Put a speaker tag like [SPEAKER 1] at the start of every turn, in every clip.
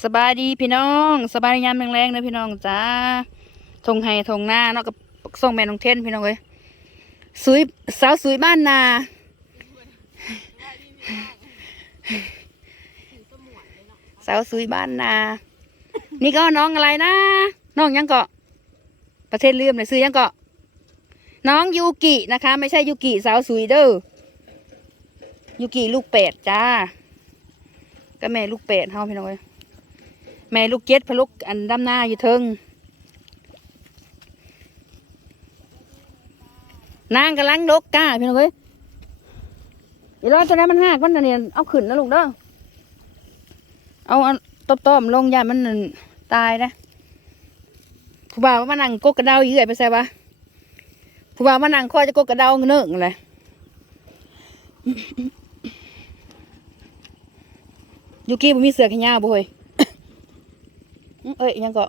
[SPEAKER 1] สบายดีพี่น้องสบายยามแรงๆนะพี่น้องจ้าทงไห้ทงหน้าเนาะกับส่งแม่น้องเทนพี่น้องเอ้ยสวยสาวสวยบ้านนาสาวสวยบ้านนา นี่ก็น้องอะไรนะน้องยังเกาะประเทศเลื่อมเลยซื้อยังเกาะน้องยูกินะคะ ไม่ใช่ยูกิสาวสวยเด้อยูกิลูกเป็ดจ้าก็แม่ลูกเป็ดเฮาพี่น้องเอ้ย แม่ลูกเจ็ดพะลูกอันดำหน้าอยู่เทิงนางกำลังดกก้าพี่น้องเอ้ยอีร้อยตัวนั้นมันหักมันเนี่ยเอาขึ้นนะลูกเด้อเอาตบต้มๆลงยามันตายนะผู้บ่าวมานั่งกกกระเดาอยู่เอื่อยไปใส่ปะผู้บ่าวมานั่งคอยจะกกกระเดาเนิ่งเลยยูกี้บ่มีเสือขยาวบ่เฮ้ย อื้อเอ้ยยังก็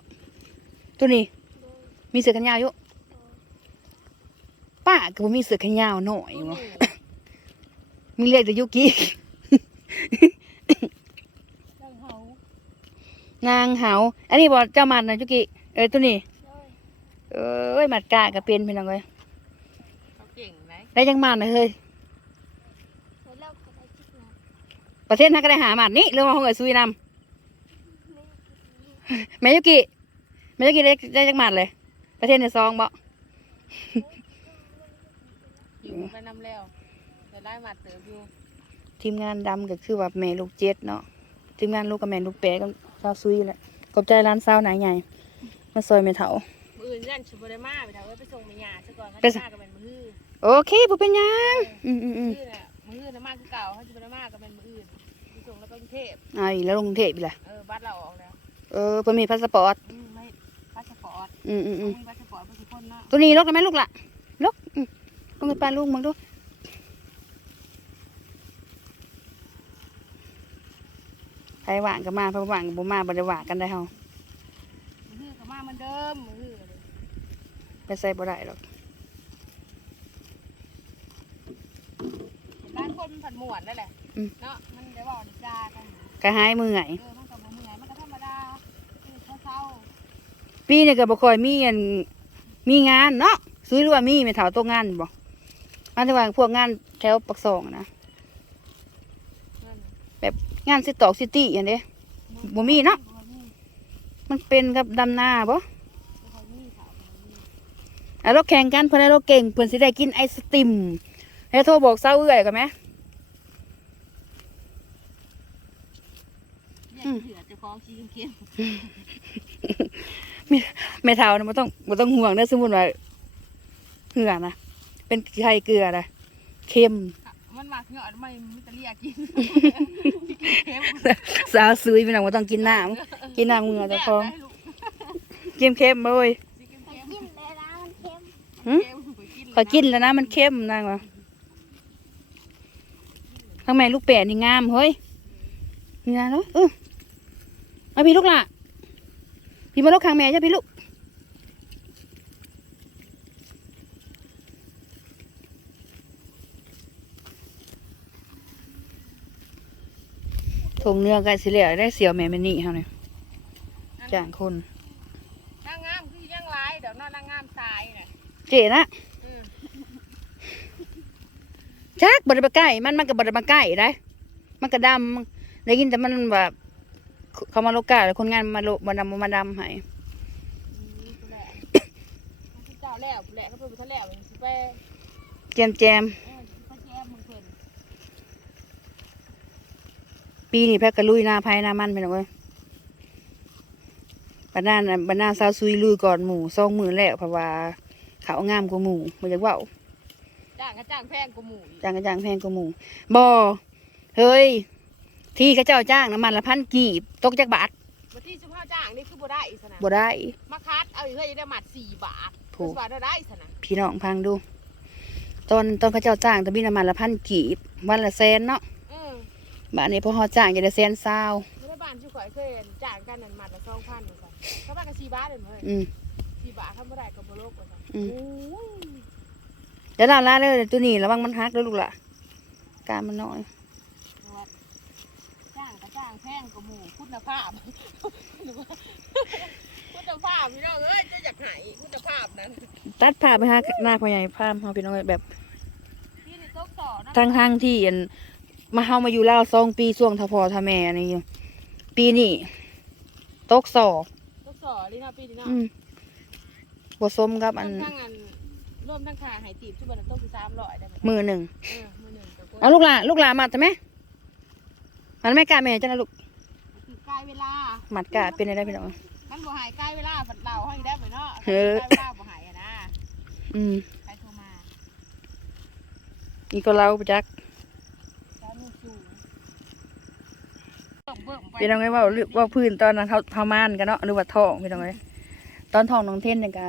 [SPEAKER 1] ตัวนี้ มีเสือแขนยาวอยู่ป้าก็บ่มีเสือแขนยาวหน่อยบ่มีเรียกแต่ยุกี้นางเหาอันนี้บ่เจ้ามันนะยุกิเอ้ยตัวนี้ เอ้ยหมัดกะก็เป็นพี่น้องเอ้ย
[SPEAKER 2] เขาเก่งไหม
[SPEAKER 1] ได้จังมันนะเฮ้ยประเทศนั้นก็ได้หาหมัดนี่เรื่องของเอ้ยซุยนำ แม่ยุกิแม่ยุกิได้ได้จังหมัดเลย ประเทศในซองบ่
[SPEAKER 2] อยู่ไปนำแล้วจะได้มาเติบอยู่
[SPEAKER 1] ทีมงานดำก็คือว่าแม่ลูกเจ็ดเนาะทีมงานลูกกับแม่ลูกแปะก็ซาวซุยแหละขอบใจร้านซาวไหนใหญ่มาซอยแม่เฒ่า
[SPEAKER 2] มืออื่นยันชุบได้มาไปเถอะเว้ยไปส่งเมียซะก่อนมัน
[SPEAKER 1] ไป
[SPEAKER 2] จะ
[SPEAKER 1] ส่ง
[SPEAKER 2] มากับเป็นมืออื่น
[SPEAKER 1] โอเคบ่เป็นหยังอืมอืมอื
[SPEAKER 2] มื
[SPEAKER 1] ม
[SPEAKER 2] ออื่นน่ะมืออื่นน่ะมากคือเก่าเขาชุบได้มากับเป็นมืออื่นไปส่งแล้วก็กรุงเทพ
[SPEAKER 1] เอ้ยแล้วลงกรุงเทพอีกล่ะ
[SPEAKER 2] เออบัตรเราออกแล้ว
[SPEAKER 1] เออเพิ่นมีพาสปอร์ต
[SPEAKER 2] อืมไม่พาสปอร์ต
[SPEAKER 1] อืมอืมอืม
[SPEAKER 2] มีพาสปอร์ตเพื่อทุกคนเนาะ
[SPEAKER 1] ตัวนี้ลกได้ไหมลูกล่ะลกอืมลงไปปลาลูกมึงดูใครว่างก็มาเพราะว่างก็บ่มาบ่ได้ว่ากันได้เฮา
[SPEAKER 2] มืออื่นก็มาเหมือนเดิมมืออื่นเลย
[SPEAKER 1] ไปใส่บ่ได้หรอก
[SPEAKER 2] ร้านคนมันผันหมวนนั่นแหละเนาะมันเดี๋ยวบอกจากัน
[SPEAKER 1] ก็หายมือไง
[SPEAKER 2] เออมันกับบ่เมื่อยมันก็ธรรมดาเออเศร้า
[SPEAKER 1] ปีนี้ก็บ่ค่อยมีอันมีงานเนาะซื้อหรือว่ามีแม่เฒ่าตกงานบ่มาแต่ว่าพวกงานแถวปักซองนะ
[SPEAKER 2] ๆนั่น
[SPEAKER 1] งานสิตอกซิตี้อันเด้บ่มีเนาะ
[SPEAKER 2] มั
[SPEAKER 1] นเป็นกับดำนาบ่
[SPEAKER 2] อยมีสาวบ่มี
[SPEAKER 1] อะเราแข่งกันเพิ่นเราเก่งเพิ่นสิได้กินไอศติมให้โทรบอกเซาเอื้อยกันไหม
[SPEAKER 2] เรียกเหลือเจะฟ้าของชีเขียว
[SPEAKER 1] แม่เฒ่านะบ่ต้องบ่ต้องห่วงเด้อสมมุติว่าเหือนะเป็นไข่เกลือนะเค็ม
[SPEAKER 2] ๆมันมากเหงาไม่มีแตะเรียกกินเค็ม
[SPEAKER 1] สาวซุยพี่น้องบ่ต้องกินน้ำกินน้ำเหงื่อเจ้าของ
[SPEAKER 2] ได้ลูก
[SPEAKER 1] เค็มเค็มๆเว้ย
[SPEAKER 2] สิเค็มๆ
[SPEAKER 3] กินเลยนะมันเค็ม
[SPEAKER 1] หึ
[SPEAKER 2] เค็มไปกิน
[SPEAKER 1] ขอยกินแล้วนะมันเค็มนางว่าทั้งแม่ลูกแปดนี่งามเฮ้ยนี่นะเนาะเออเอาพี่ลูกล่ะ พี่มาลูกข้างแม่ใช่พี่ลูกถงเนื้อกันสิเหลือได้เสียวแม่แม่นี่เฮาเนี่ยจ้างคน
[SPEAKER 2] นางงามคือยังร้ายเดี๋ยวนอนนางงามตายน่ะ
[SPEAKER 1] เจ๋นะ
[SPEAKER 2] อืม
[SPEAKER 1] จักบไดมาใกล้มันมันกับบไดมาใกล้ได้ มันก็ดำได้ยินแต่มันแบบ เขามาโลกาแล้วคนงานมาโลมาดำมาดำให้
[SPEAKER 2] อืมผู้แหละมันเจ้าแล้วผู้แหละเขาเพิ่นบ่ทันแล้วสิไป
[SPEAKER 1] แจมแจม
[SPEAKER 2] เออสิไปแจมมึงเพิ่น
[SPEAKER 1] ปีนี้แพ้กระลุยหน้าภัยหน้ามันไปหน่อยบรรดาน่ะบรรดาสาวซุยลุยก่อนหมู่สองมือแล้วเพราะว่าเขางามกว่าหมู่มันจะว่า
[SPEAKER 2] จ้างก็จ้างแพงกว่าหมู่อีก
[SPEAKER 1] จ้างก็จ้างแพงกว่าหมู่บ่เฮ้ย ที่เขาเจ้าจ้างน้ำมันละพันกีบตกจากบาท
[SPEAKER 2] บ่ที่สุภาพจ้างนี่คือบ่ได้อีกซะนะ
[SPEAKER 1] บ่ได้
[SPEAKER 2] มาคัดเอาอีกเฮ้ยได้หมัด4บาท
[SPEAKER 1] ถูก
[SPEAKER 2] บาทเท่าได้ซะนะ
[SPEAKER 1] พี่น้องพังดู ตอนตอนเขาเจ้าจ้างตะบินน้ำมันละพันกีบวันละแสนเนาะ
[SPEAKER 2] อือ
[SPEAKER 1] บ้านนี้พอเขาจ้างจะได้แสนเศร้า
[SPEAKER 2] รัฐบาลชื่อข่อยเคยจ้างกันนั่นหมัดละ2,000ว่าซั่นเขาว่าก็4บาทเด้อเฮ้ย
[SPEAKER 1] อืม
[SPEAKER 2] 4บาททำบ่ได้ก็บ่โลกว่าซั่น
[SPEAKER 1] อืม
[SPEAKER 2] โอ้ย
[SPEAKER 1] เดี๋ยวลาลาเลยตัวนี้ระวังมันฮักแล้วลูกล่ะการมันน้อย
[SPEAKER 2] จ้างก็จ้างแพง งกว่าหมู่ คุณภาพคุณภาพพี่น้องเอ้ยจะอยากหายคุณภาพนั้น
[SPEAKER 1] ตัดภาพไปหาหน้าพ่อใหญ่ภาพเฮาพี่น้องแบบ
[SPEAKER 2] นี่ในโต๊ะต่อนะ
[SPEAKER 1] ทั้งทางๆที่อันมาเฮามาอยู่ลาวสองปีช่วงทพอทแม่นี่อยู่ปีนี้ตกสอ
[SPEAKER 2] โต๊ะต่อลีน่าปีนี่เนาะ
[SPEAKER 1] อืมบ่สมกับอัน
[SPEAKER 2] ทั้งอันร่วมทั้งค่าหายตีบชุบนั้นต้องคือสามร้อยได้ไหม
[SPEAKER 1] มือหนึ่ง
[SPEAKER 2] เออมือหนึ่งกับคน
[SPEAKER 1] เอาลูกหลานลูกหลานมัดใช่ไหมมันไม่กล้าแม่จ้ะนะลูก
[SPEAKER 2] คือใกล้เวลา
[SPEAKER 1] มัดกล้าเป็นอะไรพี่น้อง
[SPEAKER 2] มันบ่หายใกล้เวลาฝันเราให้ได้ไหมเนาะ
[SPEAKER 1] เออ
[SPEAKER 2] ใกล้เวลาบ่หายอะนะ
[SPEAKER 1] อืม
[SPEAKER 2] ใครโทรมา
[SPEAKER 1] นี่ก็เล่าไปจัก
[SPEAKER 2] ตอนนี้สูงเบิ่มเบิ่มไป
[SPEAKER 1] พี่น้องไงว่าเรื่องว่าพื้นตอนนั้นเขาเทามานกันเนาะหรือว่าทองพี่น้องไงตอนทองน้องเท่นเนี่ยกะ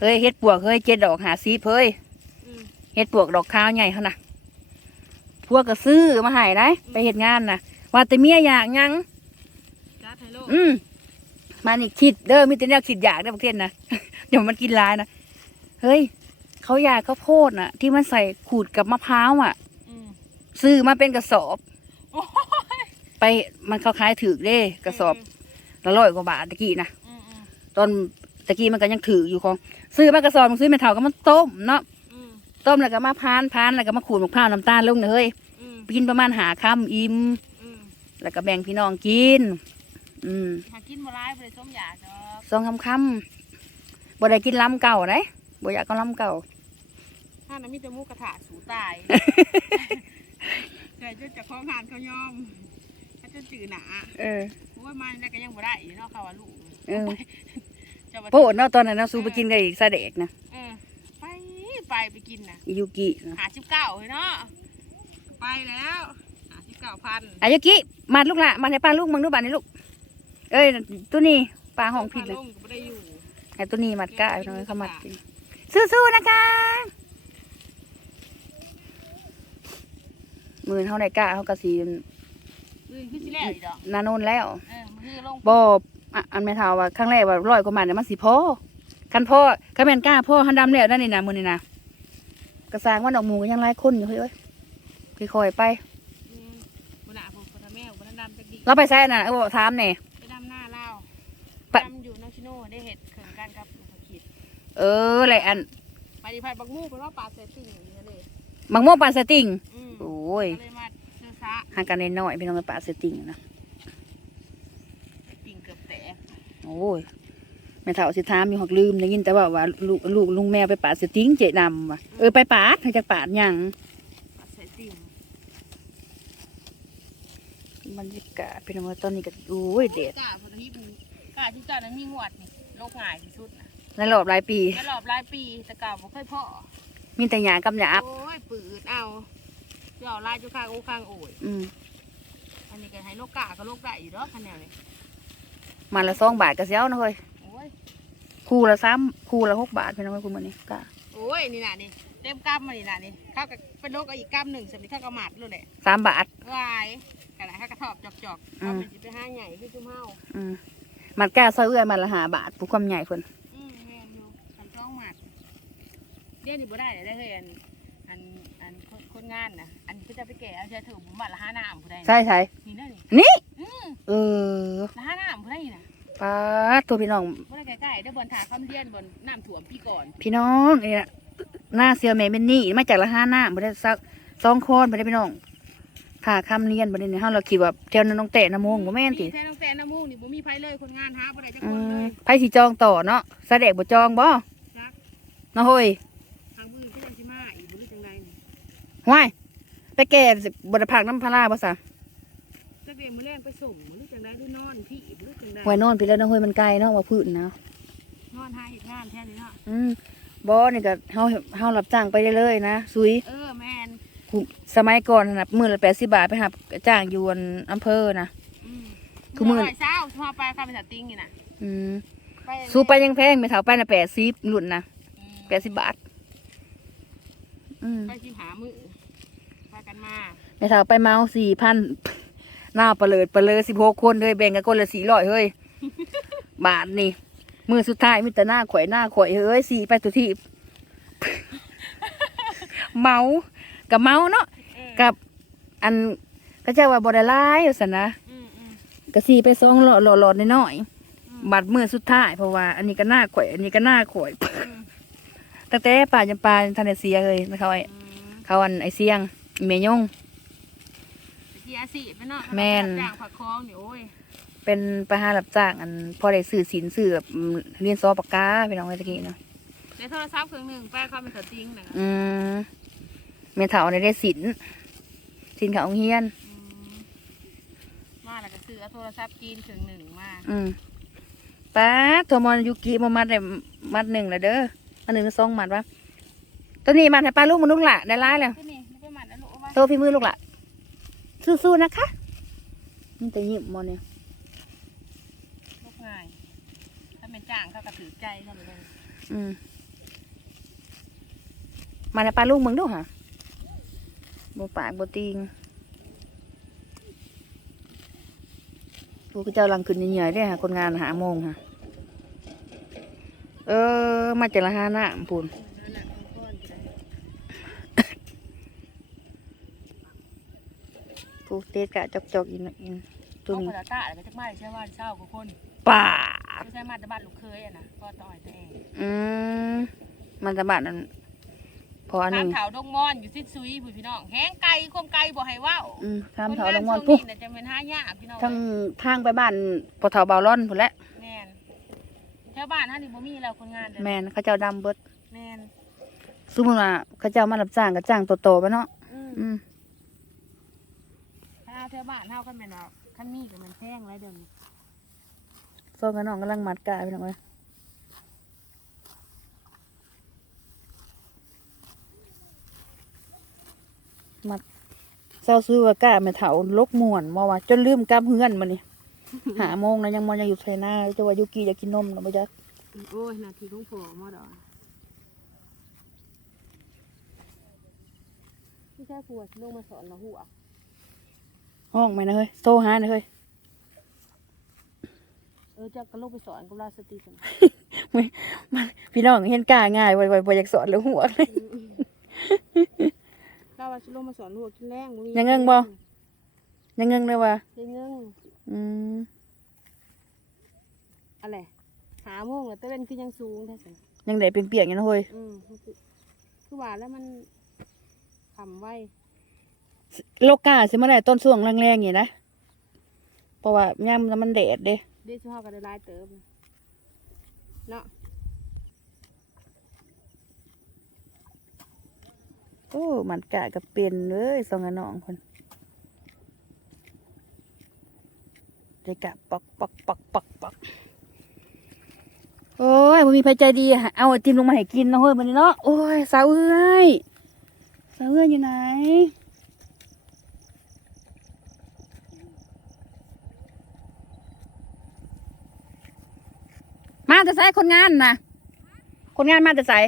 [SPEAKER 1] เฮ้ยเฮ็ดปวกเฮ้ยเจ็ดดอกหาซีเฮ้ย
[SPEAKER 2] อืม
[SPEAKER 1] เฮ็ดปวกดอกข้าวใหญ่เขานะพวกก็ซื้อมาให้ได้ไปเฮ็ดงานนะ ว่าแต่เมียอยากหยัง
[SPEAKER 2] จัดให้ลูก
[SPEAKER 1] อืมมันอีกคิดเด้อมีแต่แนวคิดอยากได้อประเทศนะ เดี๋ยวมันกินร้ายนะเฮ้ยเขาอยากข้าวโพดน่ะ ที่มันใส่ขูดกับมะพร้าวอะ
[SPEAKER 2] อืม
[SPEAKER 1] ซื้อมาเป็นกระสอบ
[SPEAKER 2] โอ้ย
[SPEAKER 1] ไปมันเขาขายถือเด้กระสอบละร้อยกว่าบาทตะกี้นะ
[SPEAKER 2] อืมอืม
[SPEAKER 1] ตอนตะกี้มันก็ยังถืออยู่ของ ซื้อมากระสอบมันซื้อไม่เท่าก็มันต้มเนาะ
[SPEAKER 2] อืม
[SPEAKER 1] ต้มแล้วก็มาพานพานแล้วก็มาขูดมะพร้าวน้ำตาลลงเลยเฮ้ย
[SPEAKER 2] อืม
[SPEAKER 1] กินประมาณหาคำอิ่ม
[SPEAKER 2] อืม
[SPEAKER 1] แล้วก็แบ่งพี่น้องกิน อืม
[SPEAKER 2] หากินบ่ร้ายบ่ได้ส้มยาดอก
[SPEAKER 1] สองคำคำบ่ได้กินล้ำเก่าได้บ่อยากก็ล้ำเก่า
[SPEAKER 2] ถ้าน้ำมีแต่หมูกระถาสูตาย แต่จะจะของงานเขายอมถ้าจะจืดหนา
[SPEAKER 1] เออ
[SPEAKER 2] โอ้ยมันได้ก็ยังบ่ได้อยู่เนาะเขาว่าลูก
[SPEAKER 1] เออ
[SPEAKER 2] จะว่า
[SPEAKER 1] โพดเนาะตอนนั้นเนาะซูไปกินกับอีกซาเด็กนะ
[SPEAKER 2] เออไปไปไปกินน่ะ
[SPEAKER 1] อิยุกินะ
[SPEAKER 2] หาสิบเก้าเนาะไปแล้วหาสิบ เก้าพัน
[SPEAKER 1] อายุกิมาลูกละมาให้ป้าลูกมึงดูบ้านนี่ลูก เอ้ยตัวนี้ปลาห้องผิดเลย
[SPEAKER 2] ลงก็บ่ได้อยู่
[SPEAKER 1] ไอ้ตัวนี้มัดก้าไอ้น้อยเขามัดกินสู้ๆนะคะมือเท่าไหร่ก้าเขากระสี
[SPEAKER 2] มือขึ้นที่แล้วอีกดอก
[SPEAKER 1] นาโนนแล้ว
[SPEAKER 2] เออมือลง
[SPEAKER 1] บอบอะอันไม่เท่าว่าครั้งแรกว่าร้อยกว่าบาทเนี่ยมันสิพ่อคันพ่อคันแม่นกล้าพ่อหันดำแล้วนั่นนี่นะมือนี่นะกระสร้างว่าดอกหมูก็ยังไล่คนอยู่เฮ้ยเอ้ยค่อยๆไป เราไปใส่น่ะเออถามแหน่
[SPEAKER 2] ไปดำหน้าเล่า
[SPEAKER 1] ปะ
[SPEAKER 2] ดำอยู่นอชิโน่ได้เห็ดเขินกันกับอุปกิจ
[SPEAKER 1] เอออะไรอัน
[SPEAKER 2] ไปดิพัดบักมูเพราะว่าปลาเซตติ้งอย่างนี้เลย
[SPEAKER 1] บางโม่วงปลาสติง
[SPEAKER 2] อืม
[SPEAKER 1] โอ้ย
[SPEAKER 2] ก็เลยมาเสื้อซะ
[SPEAKER 1] ห่างกันน้อยๆพี่น้องปลาสติงนะ
[SPEAKER 2] ปิ่งเกือบแตก
[SPEAKER 1] โอ้ยแม่เฒ่าสิถามอยู่หอกลืมได้ยินแต่ว่าว่าลูกลูกลุงแมวไปปาดสติงเจนำว่ะเออไปปาดให้จักปาดหยัง
[SPEAKER 2] ปลาเซตติ้ง
[SPEAKER 1] บรรยากาศพี่น้องว่าตอนนี้ก็โอ้ยเด็ด
[SPEAKER 2] กาพอดีปูกาที่เจ้านั้นมีงวดนี่โลกง่ายที่สุดนะ
[SPEAKER 1] ในรอบหลายปี
[SPEAKER 2] ในรอบหลายปีแต่เก่าบ่เคยพ่อ
[SPEAKER 1] มีแต่หยากับหยาบ
[SPEAKER 2] โอ้ยปืดเอาเดี๋ยวลายจุข้างโอ้ข้างโอ้ย
[SPEAKER 1] อืม
[SPEAKER 2] อันนี้ก็ให้โลกกาก็โลกได้อยู่เนาะคะแนนเลย
[SPEAKER 1] มันละสองบาทก็เสียวนะเฮ้ย
[SPEAKER 2] โอ้ย
[SPEAKER 1] คู่ละสามคู่ละหกบาทพี่น้องว่าคุณมันนี่กะ
[SPEAKER 2] โอ้ยนี่น่ะนี่ เต็มกำมานี่น่ะนี่เข้ากับเป็นโลกอีกกำหนึ่งสำหรับเข้ากับหมัดเลยแหละ
[SPEAKER 1] สามบาท
[SPEAKER 2] วายกระไรข้ากระทอบจอกๆ
[SPEAKER 1] อื
[SPEAKER 2] เอา
[SPEAKER 1] ม
[SPEAKER 2] ไปสิไปห้าใหญ่คือจุ่มเฮา
[SPEAKER 1] อืมมัดก้าซอยเอื้อยมันละหาบาทผู้ความใหญ่คน
[SPEAKER 2] อืมแม่นอยู่ขันท้องหมัดเดี๋ยวนี้บ่ได้ได้เลยอันอันอันคนคนงานนะอันก็จะไปแก่เอาใช้ถือบุหมัดละห้าน้ำผู้ใดนะ
[SPEAKER 1] ใช่ใช่
[SPEAKER 2] นี่นั่นนี่
[SPEAKER 1] นี่
[SPEAKER 2] อืม
[SPEAKER 1] เออ
[SPEAKER 2] ละห้าน้ำผู้ใดนี่นะ
[SPEAKER 1] ปาดตัวพี่น้อง
[SPEAKER 2] บ่ได้ใกล้ๆได้บนถาคำเดียนบนน้ำถ่วมพี่ก่อน
[SPEAKER 1] พี่น้องเนี่ย หน้าเซียวแม่เป็นนี่มาจากละห้าหน้าบ่ได้สักสองคนบ่ได้พี่น้องค่าคำเรียนบ่ได้เนี่ยเฮาเราคิดว่าแถวนั้นน้องเตะน้ำมงบ่แม่นติ
[SPEAKER 2] แท้น้องแต่น้ำมูกนี่บ่มีไผเลยคนงานหาบ่ได้จัก
[SPEAKER 1] อื
[SPEAKER 2] คนเล
[SPEAKER 1] ม
[SPEAKER 2] ย
[SPEAKER 1] ไผสิจองต่อเนาะแสดงบ่จองบ่
[SPEAKER 2] จัก
[SPEAKER 1] เนาะเฮ้ย
[SPEAKER 2] ทางมือก็ยังสิมาอีกบ่รู้จังไดนี่
[SPEAKER 1] ห้วยไปแก่สิบ่ได้พักน้ำพาราบ่ซะ
[SPEAKER 2] จักเดมื้อแรงไปส่งบ่รู้จังไดหรือนอนพี่บ่รู้จังได
[SPEAKER 1] ห้วยโนอนพี่แล้วเนาะเฮ้ยมันไกลเนาะว่าพื้นนะ
[SPEAKER 2] นอนหาเฮ็ดงานแท้นี่เนาะ
[SPEAKER 1] อืม บ่นี่ก็เฮาเฮารับจ้างไปเรื่อยๆนะซุย
[SPEAKER 2] เออแม่น
[SPEAKER 1] สมัยก่อนน่ะมื้อละ80บาทไปหาจ้างอยู่อันอำเภอนะ
[SPEAKER 2] อืม
[SPEAKER 1] คือมื้อ
[SPEAKER 2] ร้อยเช้าสิมาไปข้าไปสติงนี่น่ะ
[SPEAKER 1] อืม
[SPEAKER 2] ไป
[SPEAKER 1] สู้ไปยังแพงไม่เท่าไปน่ะ80รุ่นนะ
[SPEAKER 2] อืม
[SPEAKER 1] 80บาท อืม
[SPEAKER 2] ไปสิหามือพากันมา
[SPEAKER 1] ไม่เท่าไปเมาสี่พันหน้าเปลิดเปลือสิบหกคนเลยแบ่งกันคนละสี่ร้อยเฮ้ย บาทนี่ มือสุดท้ายมีแต่หน้าข่อยหน้าข่อยเฮ้ยสี่ไปตัวที่เมากับเมาเนาะ
[SPEAKER 2] เออ
[SPEAKER 1] กับอันก็จะว่าบอดไลายสันนะ
[SPEAKER 2] อืม
[SPEAKER 1] กระสีไปซองหลอดหลอดหลอดน้อยๆบัดมือสุดท้ายเพราะว่า อันนี้ก็หน้าข่อย อันนี้ก็หน้าข่อยตั้งแต่ป่าจำปาทันได้เสียเลยนะเขาไอ้เขาอันไอเสียงอีเมยง
[SPEAKER 2] ที่อาชีพไปเนาะ
[SPEAKER 1] แม่น
[SPEAKER 2] จ้างผักคองนี่โอ้ย
[SPEAKER 1] เป็นไปหารับจ้างอันพอได้สื่อสินสื่อแบบอืมเรียนซอปากกาพี่น้องไว้ตะกี้เนาะ
[SPEAKER 2] ในโทรศัพท์เครื่องหนึ่งแป้เข้าเป็นเขาจริงนะ
[SPEAKER 1] อืมเมถาในได้สินสินเขาโรงเฮียน
[SPEAKER 2] อืมมาแล้วก็ซื้อเอาโทรศัพท์จีนเครื่องหนึ่งมา
[SPEAKER 1] อืมป้าดโทรมอนยุกิมามัดได้มัดหนึ่งเลยเด้อมัดหนึ่งหรือสองมัดวะตัวนี้มัดให้ป้าลูกมันลูกหละได้ร้ายแล้ว
[SPEAKER 2] ที่นี่ไม่ไปหมันนะลูกเอาไว้
[SPEAKER 1] โตพี่มือลูกหละสู้ๆนะคะนี่แต่ยิ้มมอนเนี่ย
[SPEAKER 2] ลูก ง่าย ถ้าเป็นจ้างเขาก็ถือใจเขาเลย
[SPEAKER 1] อืมมาให้ป้าลูกมึงดูค่ะโบปากโบติงพวกเจ้าลังขึ้นเหนื่อยๆได้อค่ะ คนงานหาโมงค่ะ เออ มาเจรหาหน้าพูน
[SPEAKER 2] นั่นแหละเป็นก้อนจะได้
[SPEAKER 1] ผูเตะกะจอกจอกๆอินอิน ตุ
[SPEAKER 2] เอา
[SPEAKER 1] น
[SPEAKER 2] คนละตาแล้วก็จะมาใช้บ้านเช่ากับคน
[SPEAKER 1] ป่า
[SPEAKER 2] ไม่ใช่มาแต่บ้านลูกเคยอะนะก็ต่อยตัวเอง
[SPEAKER 1] อืมมันจะบาดนั่นพออันห
[SPEAKER 2] ข้า
[SPEAKER 1] นึ่
[SPEAKER 2] ม
[SPEAKER 1] ง
[SPEAKER 2] เขาดงมอนอยู่ซิดซุยผู้พี่น้องแห้งไก่ความไก่บ่ให้เว้า
[SPEAKER 1] อืมข้ามเถา
[SPEAKER 2] ค
[SPEAKER 1] ล
[SPEAKER 2] ง
[SPEAKER 1] งมอน
[SPEAKER 2] ช่ว
[SPEAKER 1] ปุ๊บ
[SPEAKER 2] น่ะจะเป็นห้ายากพี่น้อง
[SPEAKER 1] ทั้งทางไปบ้านปอเถาเบาล่อนพุ่นแหละ
[SPEAKER 2] แม่นแถวบ้านท่านนี่บ่มีแล้วคนงานเด้อ
[SPEAKER 1] แมนเขาเจ้าดำเบิด
[SPEAKER 2] แม่น
[SPEAKER 1] สมมติว่าเขาเจ้ามารับจ้างก็จ้างโตๆไปเนาะ
[SPEAKER 2] อืม
[SPEAKER 1] อืม
[SPEAKER 2] ถ้าเอาแถวบ้านเฮากันแม่นว่า คันมีก็มันแพงหลายเดี๋ยวนี้
[SPEAKER 1] โซนกับน้องกำลังมัดกะไปหน่อยมัดเศร้าซื้อว่ากะไม่เถาลกม่วนมาว่าจนลืมกำเฮือนมานี่ หาโมงนะยังมอยังอยู่ไทยนาจะว่ายุกีอยากกินนมนะบ่จ๊ะ
[SPEAKER 2] โอ้ยนาทีของพ่อหมอดอกพี่แค่ปวดลงมาสอนเราหัว
[SPEAKER 1] ห้องไหมนะเฮ้ยโทรหาหนะเฮ้ย
[SPEAKER 2] เออจะก็ลงไปสอนกุลาสติกัน
[SPEAKER 1] พี่น้องเห็นกล้าง่ายไวๆบ่อยากสอนแล้วหัวเลย
[SPEAKER 2] เราว่าสิลงมาสอนหัวกินแรงบ่มี
[SPEAKER 1] ยังเงิงบ่ยังเงิงเลยว่า
[SPEAKER 2] ยังเงิง
[SPEAKER 1] อืม
[SPEAKER 2] อะไรหาโมงแล้วแต่เป็นคือยังสูงแท้สิ
[SPEAKER 1] ยังได้เปียกๆอยู่นะเฮ้ย
[SPEAKER 2] อืมมันคือคือว่าแล้วมันขำไว้
[SPEAKER 1] โลกาสิมาได้ต้นช่วงแรงๆอย่างนี้นะเพราะว่ายามมันแดดเด้
[SPEAKER 2] เดี๋ยวสิเฮาก็ได้หลายเติบเนาะ
[SPEAKER 1] โอ้มันกะกับเป็นเลยสองอันน้องคนได้กะปอกปอกปอกปอกปอกโอ้ยมันมีภัยใจดีอะเอาไอติมลงมาให้กินเนาะเฮ้ยมันนี้เนาะโอ้ยสาวเอ้ยสาวเอ้ยอยู่ไหน มาจะใส่คนงานนะคนงานมาจะใส่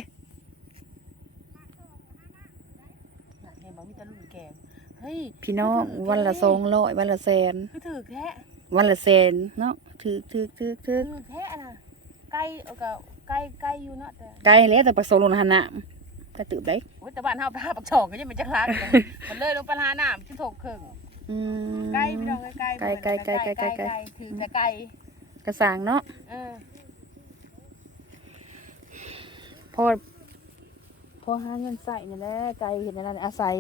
[SPEAKER 2] เห็นบ่มีแต่รุ่นแก่เฮ้ย
[SPEAKER 1] พี่น้องวันละสองร้อยวันละแสน
[SPEAKER 2] คือถือแท้
[SPEAKER 1] วันละแสนเนาะถือถือถือถือ
[SPEAKER 2] ถือแท้น่ะไก่เอาก็ไก่ไก่อยู่เนาะแต่
[SPEAKER 1] ไกลแล้วแต่ปักโซลนหันน้ำก็ตืบได้
[SPEAKER 2] โอ้ยแต่บ้านเฮาไปหาปักช่องก็ยังไม่จักรักเลยมันเลยลงไปหาน้ำที่ถกครึ่ง
[SPEAKER 1] อืม
[SPEAKER 2] ไก่พี่น้องไก่ไก่
[SPEAKER 1] ไก่ไก่ไก่ไก่ไก่ไก่
[SPEAKER 2] ถือแต่ไก่
[SPEAKER 1] กระสางเนาะ
[SPEAKER 2] เออ
[SPEAKER 1] พอพอหาเงินใส่นี่แหละไกลเห็นอะไรอาศัย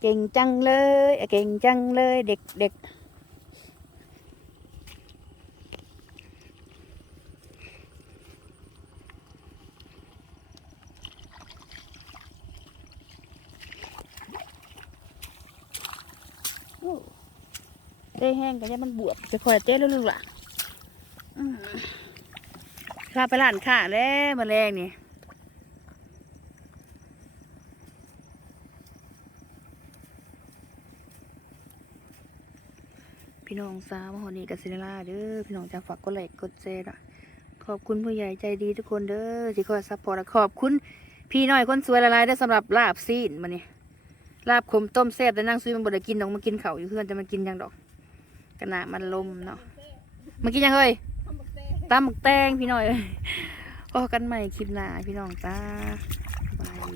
[SPEAKER 1] เก่งจังเลย เก่งจังเลยเด็กเด็กเต้แห้งกันยังมันบวบจะคอยเต้ลูกๆล่ะ มพาไปร้านค้าแล้วมาแรงนี่พี่น้องสาวมาหอนี่กับซินล่าเด้อพี่น้องจะฝากกดไลค์กดแชร์ขอบคุณผู้ใหญ่ใจดีทุกคนเด้อที่คอยซัพพอร์ตขอบคุณ พี่น้อยคนสวยละลายได้สำหรับลาบซีนมาเนี่ยลาบขมต้มแซ่บแต่นั่งซุยมันบดกินดอกมากินเข่าอยู่เพื่อนจะมากินยังดอกกระนามันลมเนาะมากินยังเฮ้ย ตาหมึกแตงพี่น้อยเอ้ยพอกันใหม่คลิปหน้าพี่น้องจ้าบาย